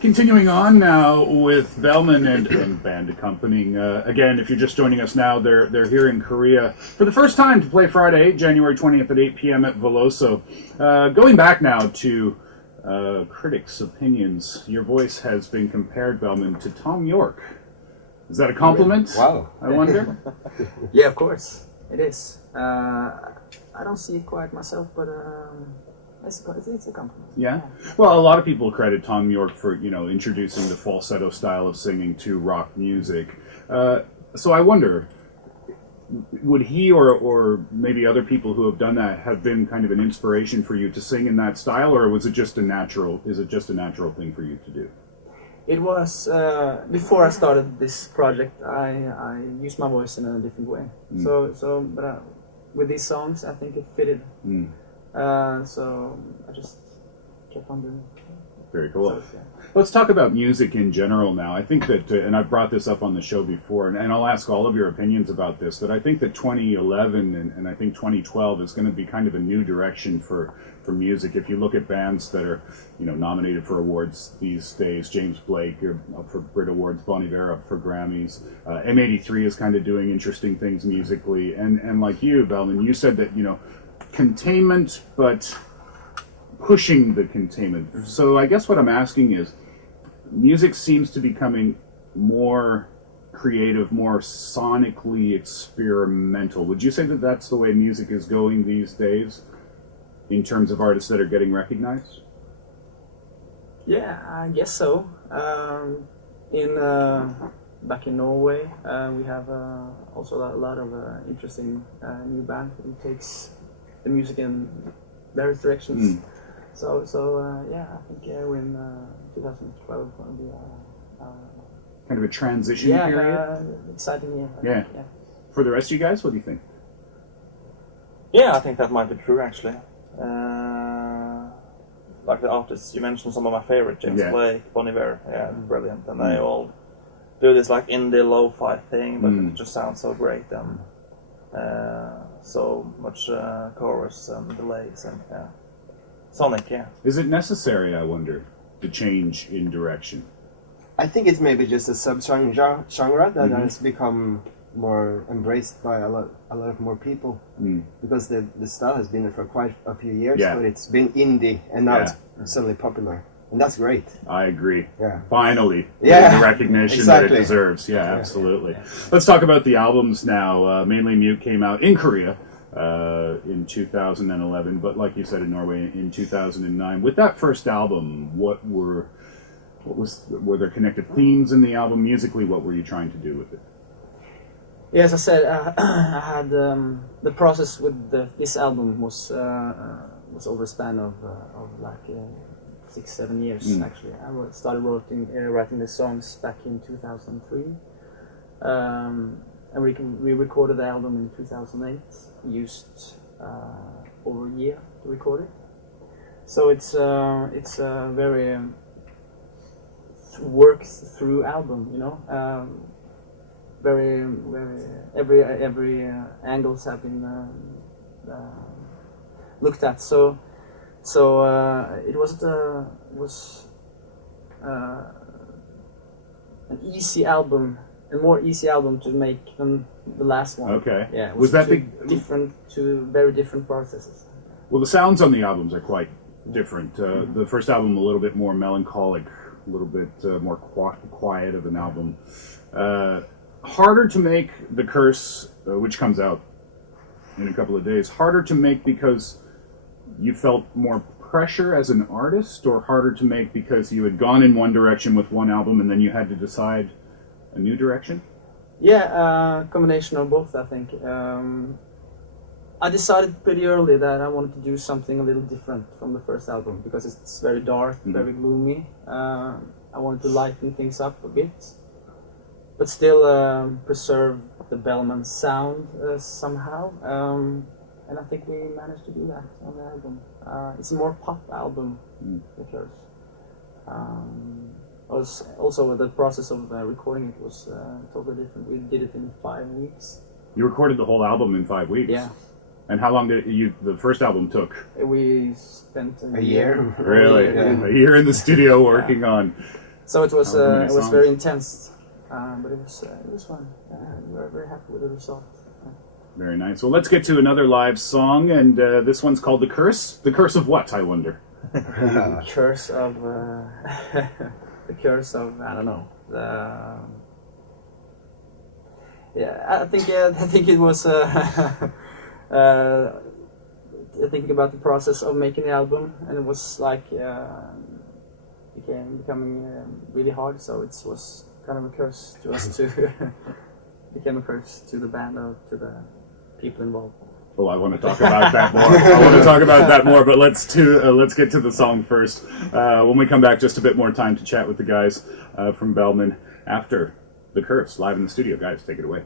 Continuing on now with Bellman and band accompanying. Again, if you're just joining us now, they're here in Korea for the first time to play Friday, January 20th at 8 p.m. at Veloso. Going back now to critics' opinions, your voice has been compared, Bellman, to Tom York. Is that a compliment? Wow. I wonder? Yeah, of course. It is. I don't see it quite myself, but it's a compliment. Yeah? Well, a lot of people credit Tom York for, introducing the falsetto style of singing to rock music. So I wonder, would he or maybe other people who have done that have been kind of an inspiration for you to sing in that style, or is it just a natural thing for you to do? It was, before I started this project, I used my voice in a different way. But with these songs, I think it fitted. So I just kept on doing it. Very cool. So, yeah. Let's talk about music in general now. I think that, and I've brought this up on the show before, and I'll ask all of your opinions about this, that I think that 2011 and I think 2012 is going to be kind of a new direction for music. If you look at bands that are, nominated for awards these days, James Blake up for Brit Awards, Bon Iver up for Grammys, M83 is kind of doing interesting things musically, and like you, Bellman, you said that, containment, but pushing the containment. So I guess what I'm asking is, music seems to be becoming more creative, more sonically experimental. Would you say that that's the way music is going these days, in terms of artists that are getting recognized? Yeah, I guess so. Back in Norway, we have also a lot of interesting new band who takes the music in various directions. So yeah, I think we're in 2012 will be kind of a transition period. Exciting year. Yeah. For the rest of you guys, what do you think? Yeah, I think that might be true actually. Like the artists you mentioned, some of my favorite, James Blake, Bon Iver, brilliant, and they all do this like indie lo-fi thing, but it just sounds so great and so much chorus and delays and sonic. Is it necessary, I wonder, to change in direction? I think it's maybe just a sub-genre that has become more embraced by a lot of more people, because the style has been there for quite a few years, but it's been indie and now it's suddenly popular, and that's great. I agree. Yeah. Finally, the recognition that it deserves. Yeah, absolutely. Let's talk about the albums now. Mainly Mute came out in Korea in 2011, but like you said, in Norway in 2009. With that first album, were there connected themes in the album musically? What were you trying to do with it? Yeah, as I said, I had the process with this album was over a span of like 6-7 years actually. I started writing the songs back in 2003, and we recorded the album in 2008. We used over a year to record it, so it's a very worked through album, very every angles have been looked at. So it was an easy album, a more easy album to make than the last one. Okay. Yeah. Was that very different processes? Well, the sounds on the albums are quite different. The first album a little bit more melancholic, a little bit more quiet of an album. Harder to make The Curse, which comes out in a couple of days, harder to make because you felt more pressure as an artist, or harder to make because you had gone in one direction with one album and then you had to decide a new direction? Yeah, combination of both, I think. I decided pretty early that I wanted to do something a little different from the first album, because it's very dark, very gloomy. I wanted to lighten things up a bit, but still preserve the Bellman sound somehow. And I think we managed to do that on the album. It's a more pop album, The Curse. Also, the process of recording it was totally different. We did it in 5 weeks. You recorded the whole album in 5 weeks? Yeah. And how long did the first album took? We spent a year. Really? Yeah. A year in the studio working on. So it was However many songs. very intense, but it was fun. We're very happy with the result. Very nice. Well, let's get to another live song, and this one's called The Curse. The Curse of what, I wonder? Curse of the curse of, I don't know. I think it was. Thinking about the process of making the album, and it was like becoming really hard. So it was kind of a curse to us to became a curse to the band or to the people involved. Well, I want to talk about that more. But let's get to the song first. When we come back, just a bit more time to chat with the guys from Bellman after The Curse live in the studio. Guys, take it away.